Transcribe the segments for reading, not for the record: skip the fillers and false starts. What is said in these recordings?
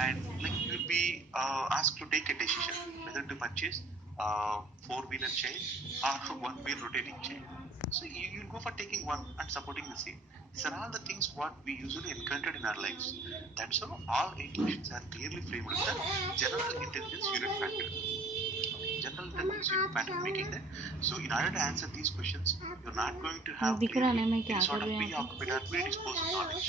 and like you'll be asked to take a decision whether to purchase four-wheeler chair or one-wheel rotating chair. So you'll go for taking one and supporting the same. These are all the things what we usually encountered in our lives. That's how all eight questions are clearly framed with the general intelligence unit factor. General intelligence unit factor making that. So in order to answer these questions, you're not going to have दिख रहा clearly नहीं मैं any क्या sort कर of रही हूँ यहाँ preoccupied or predisposed knowledge.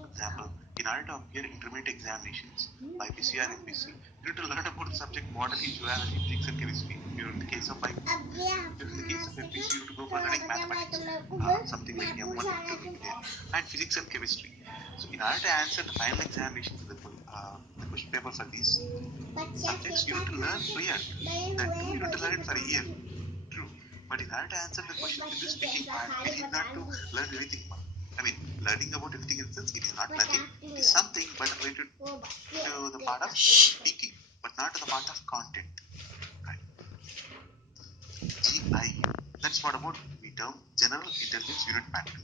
For example, in order to appear intermediate examinations, IPC or MPC, you need to learn about the subject botany, geology, physics and chemistry. If you're in the case of IPC, if in the case of MPC, you need to go for learning mathematics, something like M1, M2 will be there, and physics and chemistry. So in order to answer the final examinations in the question paper for these subjects, you need to learn prior. That too, you need to learn it for a year. True. But in order to answer the questions in the speaking part, we need not to learn anything. I mean, learning about anything in the sense, it is not nothing. It is something, but related to the part of speaking, but not to the part of content. Right. GIU. That's what about we term General Intelligence Unit Pattern.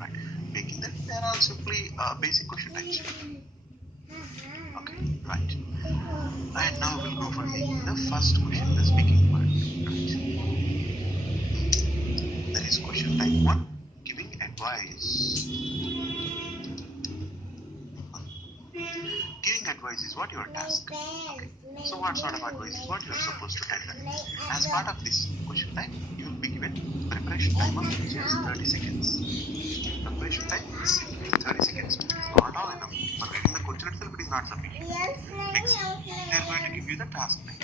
Right. Making that they are all simply basic question types. Okay. Right. And now we'll go for making the first question, the speaking part. Right. That is question type 1, giving advice. Giving advice is what your task. Okay. So what sort of advice is what you are supposed to tender? As part of this question type, you will be given preparation time of just 30 seconds. Preparation time simply 30 seconds. It is not all enough. For reading the question itself, it is not sufficient. Next, they are going to give you the task time.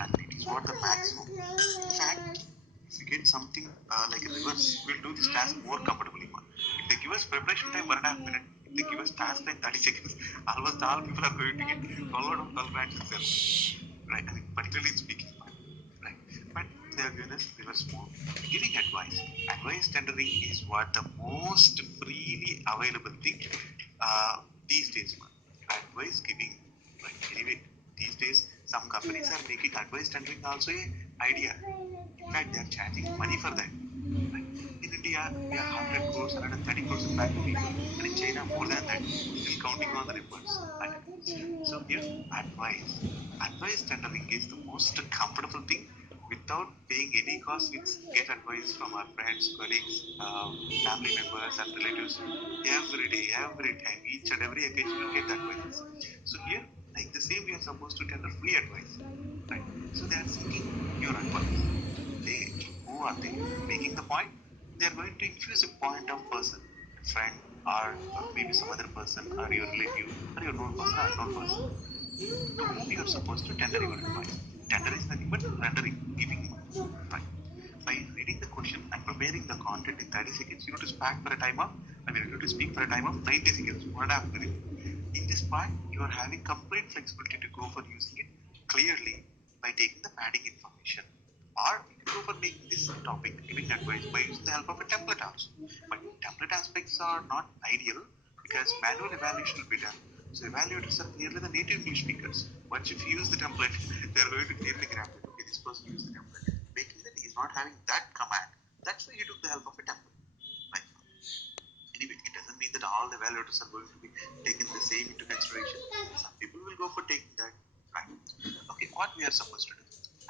And it is what the maximum. In fact, if you get something like a reverse, we'll do this task more comfortably. If they give us preparation time 1.5 minutes, if they give us task time 30 seconds, almost all people are going to get 12 out of 12 ranks itself. Right? I mean, particularly in speaking. Right? But they have given us reverse mode. Giving advice. Advice tendering is what the most freely available thing these days. Advice giving. Right? Anyway, these days some companies are making advice tendering also a idea. In fact, they are charging money for that. Right? In India, we are 100 crores, 130 crores in fact people, and in China more than that, still counting on the reports. Right? So here, advice. Advice tendering is the most comfortable thing without paying any cost. We get advice from our friends, colleagues, family members, and relatives every day, every time, each and every occasion you get advice. So here, like the same, we are supposed to tender free advice. Right? So they are seeking your advice. They, who are they? Making the point, they are going to infuse a point of person, a friend, or maybe some other person, or your relative, or your known person, or unknown person, to whom you are supposed to tender your advice. Tender is nothing but rendering, giving. Right? By reading the question and preparing the content in 30 seconds, you need to speak for a time of, you need to speak for a time of 90 seconds, 1.5 minutes. In this part, you are having complete flexibility to go for using it clearly by taking the padding information. Or you can go for making this topic, giving advice by using the help of a template also. But template aspects are not ideal because manual evaluation will be done. So evaluators are clearly the native English speakers. Once if you use the template, they are going to clearly grab it. Okay, this person used the template. Making that he is not having that command. That's why he took the help of a template. Right? Anyway, it doesn't mean that all the evaluators are going to be taken the same into consideration. Some people will go for taking that. Right? Okay, what we are supposed to do?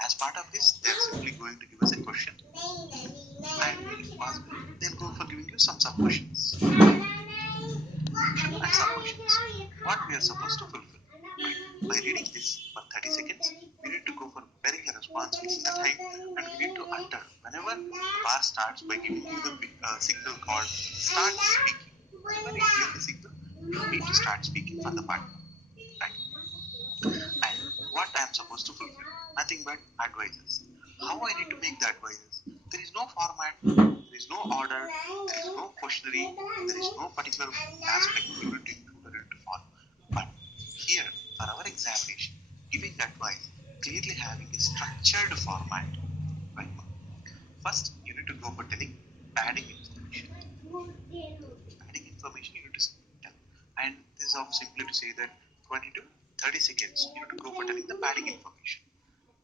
As part of this, they are simply going to give us a question, and if possible, they'll go for giving you some sub questions. Question and sub questions. What we are supposed to fulfill. Right? By reading this for 30 seconds, we need to go for bearing a response within the time, and we need to utter whenever the bar starts by giving you the signal called start speaking. Whenever you give the signal, you need to start speaking for the part. Right? And what I am supposed to fulfill? Nothing but advices. How I need to make the advices? There is no format, there is no order, there is no questionnaire, there is no particular aspect you need to include or you need to follow. But here, for our examination, giving advice, clearly having a structured format. Right? First, you need to go for telling padding information. Padding information you need to tell. And this is simply to say that 20 to 30 seconds, you need to go for telling the padding information.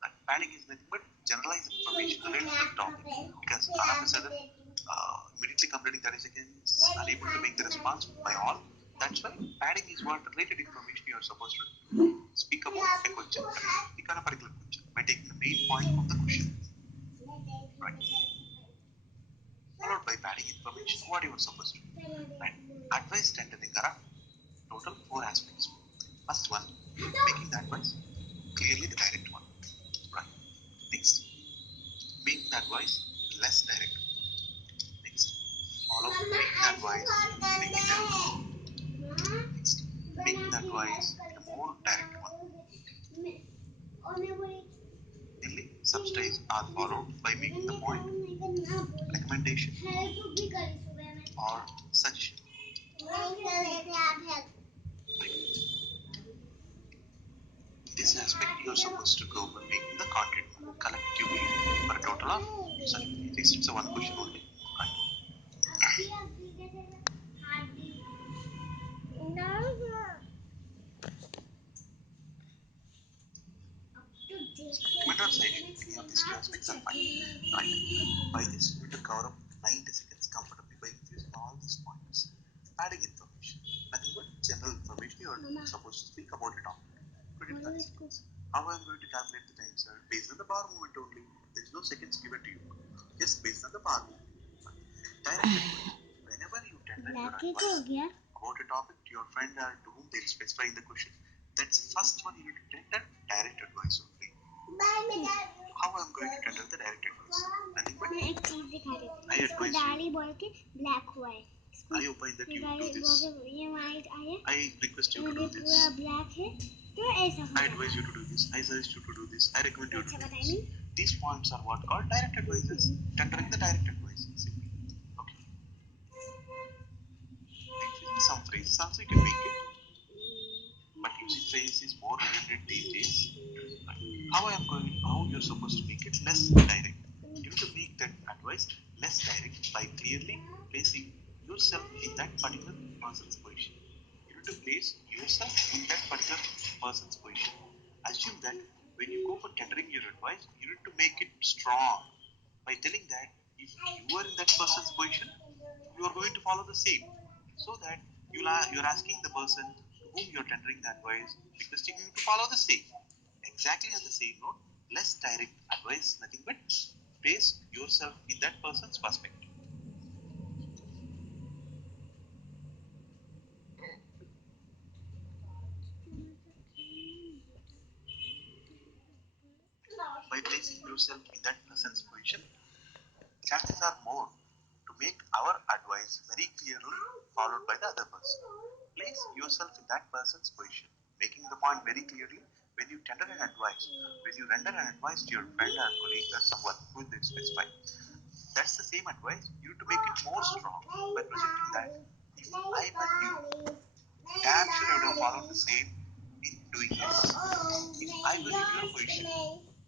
And padding is nothing but generalized information related to the topic. Because all of a sudden, 30 seconds, unable to make the response by all. That's why padding is what related information you are supposed to speak about a question. Speak on a particular question by taking the main point of the question. Right. Followed by padding information, what you are supposed to do. Right. Advice tendering are total 4 aspects. First one, making the advice clearly the direct one. Right. Next, making the advice less direct. Next, follow making the advice making the next, making the advice a more direct one. Mainly, substrates are followed by making the point, recommendation, or suggestion. This aspect you are supposed to go for making the content collectively for a total of, sorry, next it's a one question only. Recommend or suggestion, any of these two aspects are fine. Right. By this, you need to cover up 90 seconds comfortably by infusing all these points. Adding information. Nothing but general information you are supposed to speak about it on. 25 seconds. How I am going to calculate the time, sir? Based on the bar movement only. There is no seconds given to you. Just based on the bar movement. Direct advice. Whenever you tender your advice about a topic to your friend or to whom they specify in the question, that's the first one you need to tender direct advice only. How I am going to tender the direct advice? Nothing but I advise you. Black white. I opine that you do this. I request you to do this. I advise you to do this. I suggest you to do this. I recommend you to do this. These points are what called direct advices. Tendering the direct advice. Simply. Okay. Using some phrases also you can make it. But using phrases is more redundant these days. How you're supposed to make it less direct. You need to make that advice less direct by clearly placing yourself in that particular person's position. You need to place yourself in that particular person's position. Assume that when you go for tendering your advice, you need to make it strong by telling that if you are in that person's position, you are going to follow the same. So that you're asking the person to whom you're tendering the advice, requesting him to follow the same. Exactly as the same note, less direct advice, nothing but place yourself in that person's perspective. By placing yourself in that person's position, chances are more to make our advice very clearly followed by the other person. Place yourself in that person's position, making the point very clearly when you tender an advice, when you render an advice to your friend or colleague or someone who is specified. That's the same advice. You need to make it more strong by projecting that if I were you, damn sure I would have followed the same in doing this. If I were in your position,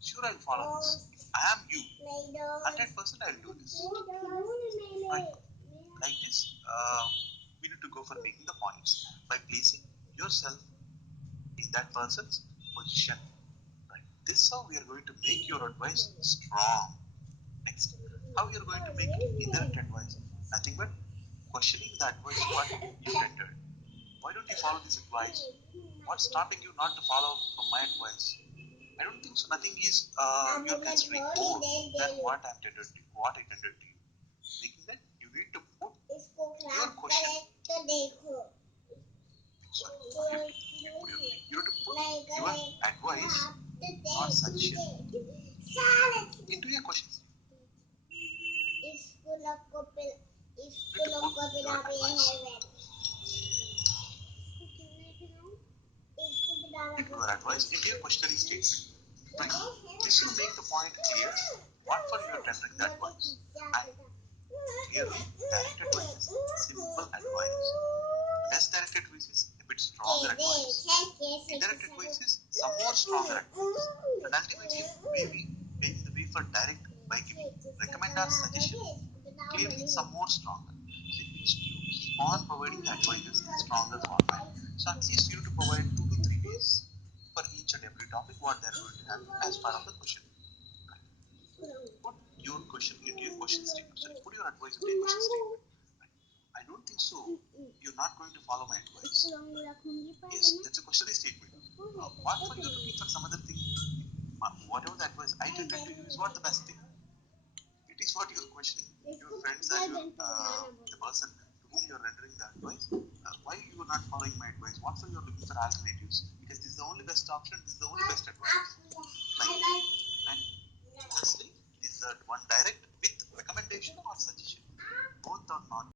sure I'll follow this. If I am you, 100% I'll do this. Right. Like this, we need to go for making the points by placing yourself in that person's position. Right. This is how we are going to make your advice strong. Next, how you are going to make it indirect advice? Nothing but questioning the advice what you tendered. Why don't you follow this advice? What's stopping you not to follow from my advice? I don't think so. Nothing is you're considering more than what I tendered to you, what I tendered to you. Making that you need to put your question. Sorry, you need to put your advice or suggestion into your questions. You need to put your advice into your questioning statement. Right. This will make the point clear what for you are tendering the advice. And clearly, direct advice is simple advice. Less direct advice is a bit stronger advice. Indirect advice is some more stronger advice. And ultimately, maybe paving the way for direct by giving recommend or suggestion, clearly some more stronger. So it means you keep on providing the advices in stronger format. So at least you need to provide 2 to 3 ways for each and every topic what they are going to have as part of the question. Put your question into your question statement. Sorry, put your advice into your question statement. So you're not going to follow my advice. Yes, that's a questioning statement. What for you're looking for some other thing? Whatever the advice I tended to you is what the best thing. It is what you're questioning your friends and your the person to whom you're rendering the advice. Why you are not following my advice? What for you're looking for alternatives? Because this is the only best option. This is the only best advice. Like, and lastly, this is one direct with recommendation or suggestion. Both are not